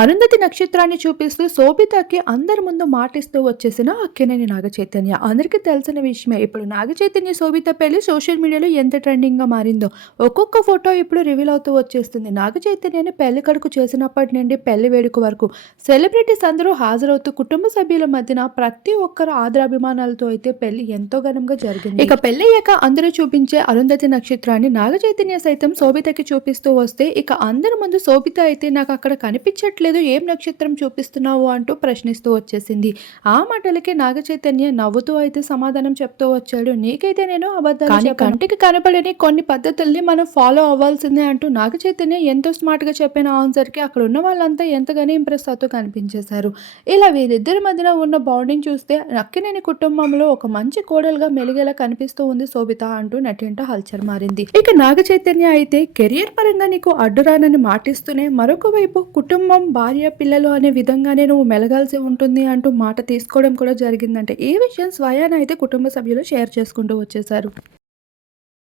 అరుంధతి నక్షత్రాన్ని చూపిస్తూ శోభితకి అందరి ముందు మాటిస్తూ వచ్చేసిన అక్కినేని నాగ చైతన్య అందరికీ తెలిసిన విషయమే ఇప్పుడు నాగ చైతన్య శోభిత పెళ్ళి సోషల్ మీడియాలో ఎంత ట్రెండింగ్గా మారిందో. ఒక్కొక్క ఫోటో ఇప్పుడు రివీల్ అవుతూ వచ్చేస్తుంది. నాగ చైతన్యని పెళ్ళి కడుకు చేసినప్పటి నుండి పెళ్ళి వేడుక వరకు సెలబ్రిటీస్ అందరూ హాజరవుతూ కుటుంబ సభ్యుల మధ్యన ప్రతి ఒక్కరు ఆదరాభిమానాలతో అయితే పెళ్ళి ఎంతో ఘనంగా జరిగింది. ఇక పెళ్ళయ్యాక అందరూ చూపించే అరుంధతి నక్షత్రాన్ని నాగ చైతన్య సైతం శోభితకి చూపిస్తూ వస్తే ఇక అందరి ముందు శోభిత అయితే నాకు అక్కడ కనిపించట్లేదు. ఏం నక్షత్రం చూపిస్తున్నావు అంటూ ప్రశ్నిస్తూ వచ్చేసింది. ఆ మాటలకి నాగ చైతన్య నవ్వుతూ అయితే సమాధానం చెప్తూ వచ్చాడు. నీకైతే నేను అబద్ధాలు. కంటికి కనపడని కొన్ని పద్ధతుల్ని మనం ఫాలో అవ్వాల్సిందే అంటూ నాగ చైతన్య ఎంతో స్మార్ట్గా చెప్పిన ఆన్సర్కి అక్కడ ఉన్న వాళ్ళంతా ఎంతగానో ఇంప్రెస్ అవుతూ కనిపించేశారు. ఇలా వీరిద్దరి మధ్యన ఉన్న బాండింగ్ చూస్తే అక్కినేని కుటుంబంలో ఒక మంచి కోడలుగా మెలిగేలా కనిపిస్తూ ఉంది శోభిత అంటూ నటింట హల్చర్ మారింది. ఇక నాగ చైతన్య అయితే కెరియర్ పరంగా నీకు అడ్డురానని మాటిస్తూనే మరొక వైపు కుటుంబం భార్య పిల్లలు అనే విధంగానే నువ్వు మెలగాల్సి ఉంటుంది అంటూ మాట తీసుకోవడం కూడా జరిగిందంటే ఈ విషయం స్వయాన అయితే కుటుంబ సభ్యులు షేర్ చేసుకుంటూ వచ్చేసారు